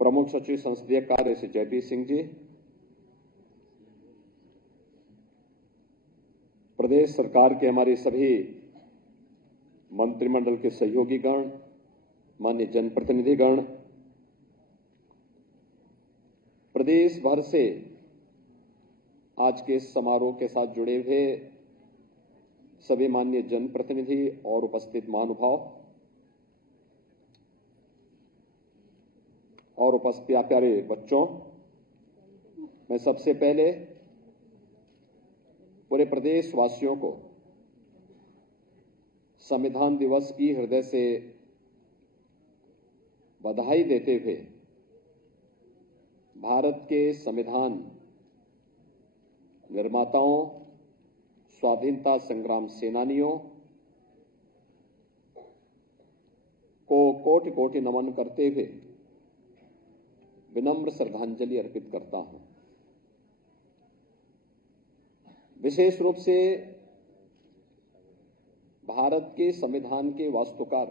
प्रमुख सचिव संसदीय कार्य श्री जयपी सिंह जी, प्रदेश सरकार के हमारे सभी मंत्रिमंडल के सहयोगी गण, माननीय जनप्रतिनिधिगण, प्रदेश भर से आज के समारोह के साथ जुड़े हुए सभी माननीय जनप्रतिनिधि और उपस्थित महानुभाव और उपस्थित प्यारे बच्चों, मैं सबसे पहले पूरे प्रदेश वासियों को संविधान दिवस की हृदय से बधाई देते हुए भारत के संविधान निर्माताओं, स्वाधीनता संग्राम सेनानियों को कोटि कोटि नमन करते हुए विनम्र श्रद्धांजलि अर्पित करता हूं। विशेष रूप से भारत के संविधान के वास्तुकार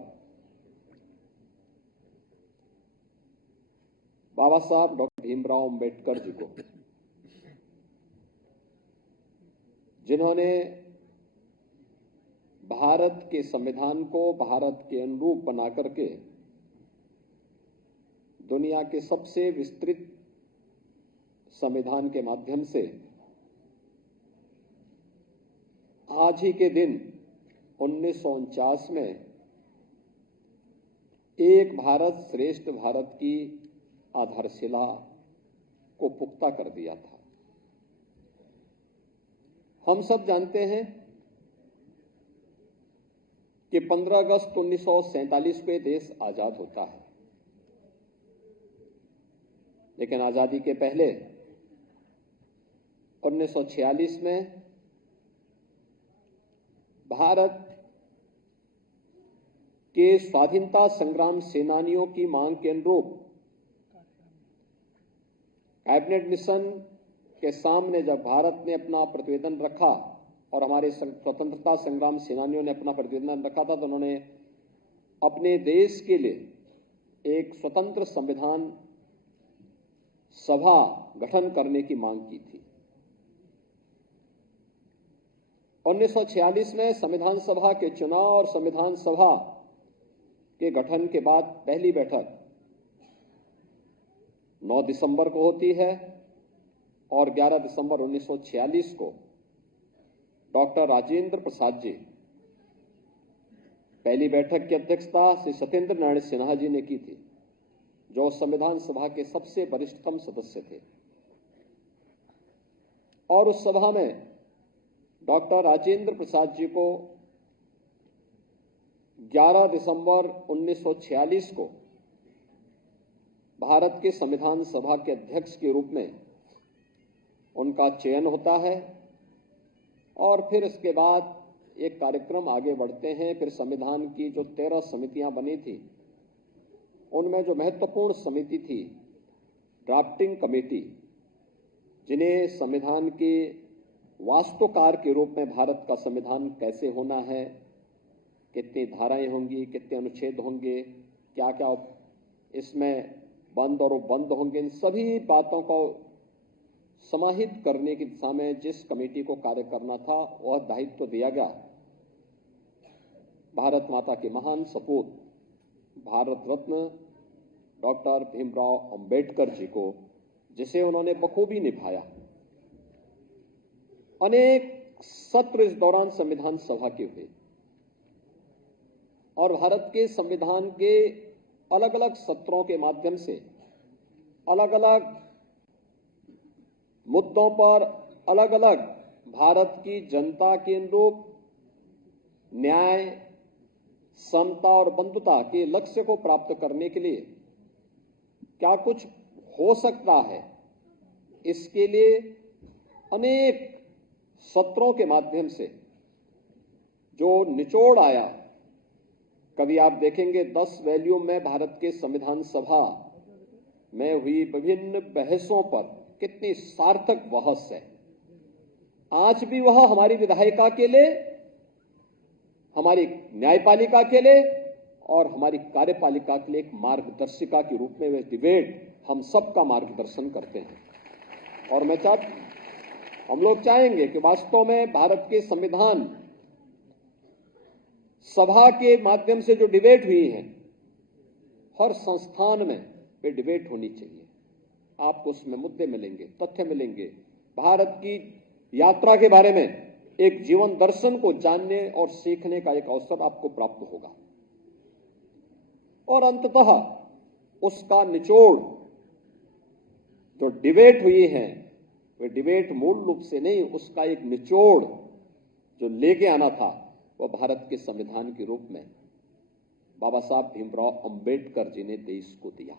बाबा साहब डॉक्टर भीमराव अंबेडकर जी को, जिन्होंने भारत के संविधान को भारत के अनुरूप बना करके दुनिया के सबसे विस्तृत संविधान के माध्यम से आज ही के दिन 1949 में एक भारत श्रेष्ठ भारत की आधारशिला को पुख्ता कर दिया था। हम सब जानते हैं कि 15 अगस्त 1947 को देश आजाद होता है, लेकिन आजादी के पहले 1946 में भारत के स्वाधीनता संग्राम सेनानियों की मांग के अनुरूप कैबिनेट मिशन के सामने जब भारत ने अपना प्रतिवेदन रखा और हमारे स्वतंत्रता संग्राम सेनानियों ने अपना प्रतिवेदन रखा था, तो उन्होंने अपने देश के लिए एक स्वतंत्र संविधान सभा गठन करने की मांग की थी। 1946 में संविधान सभा के चुनाव और संविधान सभा के गठन के बाद पहली बैठक 9 दिसंबर को होती है और 11 दिसंबर 1946 को डॉक्टर राजेंद्र प्रसाद जी पहली बैठक की अध्यक्षता श्री सत्येंद्र नारायण सिन्हा जी ने की थी, जो संविधान सभा के सबसे वरिष्ठतम सदस्य थे। और उस सभा में डॉक्टर राजेंद्र प्रसाद जी को 11 दिसंबर 1946 को भारत के संविधान सभा के अध्यक्ष के रूप में उनका चयन होता है और फिर इसके बाद एक कार्यक्रम आगे बढ़ते हैं। फिर संविधान की जो 13 समितियां बनी थी, उनमें जो महत्वपूर्ण समिति थी ड्राफ्टिंग कमेटी, जिन्हें संविधान के वास्तुकार के रूप में भारत का संविधान कैसे होना है, कितनी धाराएं होंगी, कितने अनुच्छेद होंगे, क्या क्या इसमें बंद और उपबंध होंगे, इन सभी बातों को समाहित करने की दिशा में जिस कमेटी को कार्य करना था, वह दायित्व दिया गया भारत माता के महान सपूत भारत रत्न डॉक्टर भीमराव अंबेडकर जी को, जिसे उन्होंने बखूबी निभाया। अनेक सत्र इस दौरान संविधान सभा के हुए और भारत के संविधान के अलग अलग सत्रों के माध्यम से अलग अलग मुद्दों पर अलग अलग भारत की जनता के अनुरूप न्याय, समता और बंधुता के लक्ष्य को प्राप्त करने के लिए क्या कुछ हो सकता है, इसके लिए अनेक सत्रों के माध्यम से जो निचोड़ आया। कभी आप देखेंगे 10 वॉल्यूम में भारत के संविधान सभा में हुई विभिन्न बहसों पर कितनी सार्थक बहस है। आज भी वह हमारी विधायिका के लिए, हमारी न्यायपालिका के लिए और हमारी कार्यपालिका के लिए एक मार्गदर्शिका के रूप में वे डिबेट हम सबका मार्गदर्शन करते हैं। और हम लोग चाहेंगे कि वास्तव में भारत के संविधान सभा के माध्यम से जो डिबेट हुई है, हर संस्थान में वे डिबेट होनी चाहिए। आपको उसमें मुद्दे मिलेंगे, तथ्य मिलेंगे, भारत की यात्रा के बारे में एक जीवन दर्शन को जानने और सीखने का एक अवसर आपको प्राप्त होगा। और अंततः उसका निचोड़ जो डिबेट हुई है, वे डिबेट मूल रूप से नहीं, उसका एक निचोड़ जो लेके आना था, वह भारत के संविधान के रूप में बाबा साहब भीमराव अंबेडकर जी ने देश को दिया।